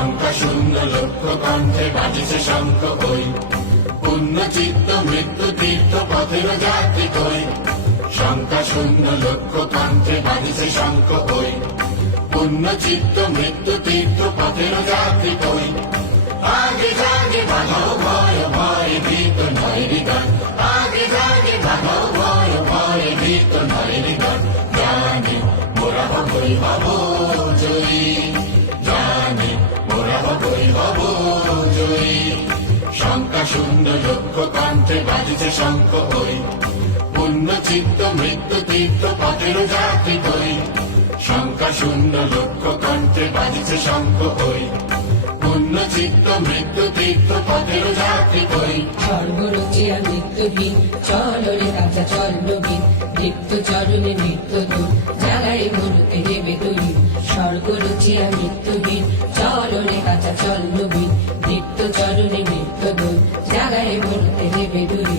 শঙ্কা শূন্য লক্ষ্য কণ্ঠে বাজিছে শঙ্খ ওই, পুণ্য চিত্ত মৃত্যু তীর্থ পথের যাত্রী কই। শঙ্কা শূন্য লক্ষ্য কণ্ঠে বাজিছে শঙ্খ ওই, পুণ্য চিত্ত মৃত্যু তীর্থ পথের যাত্রী কই। আগে জাগে বাধাও ভয় ভয় ভীত নয় হৃদয়, আগে জাগে বাধাও ভয় ভয় ভীত নয় হৃদয়। জানি মোরা হবই হব জয়ী, জানি মোরা হবই হব জয়ী। শঙ্কা শূন্য লক্ষ্য কণ্ঠে বাজিছে শঙ্খ ওই, পুণ্য চিত্ত মৃত্যু তীর্থ পথের যাত্রী কই। শঙ্কা শূন্য লক্ষ্য কণ্ঠে বাজিছে শঙ্খ ওই, পুণ্য চিত্ত মৃত্যু তীর্থ পথের যাত্রী কই। সর্বরচিয়া নিত্যহীন চল রে কাঁচা চল নবীন, দীপ্ত চরণে নিত্য দূর জাগায় মরুতে দেবে তুই। স্বর্গরচিয়া নিত্যহীন চল রে কাঁচা চল নবীন, দীপ্ত চরণে নিত্য দূর জাগায় মরুতে দেবে তুই।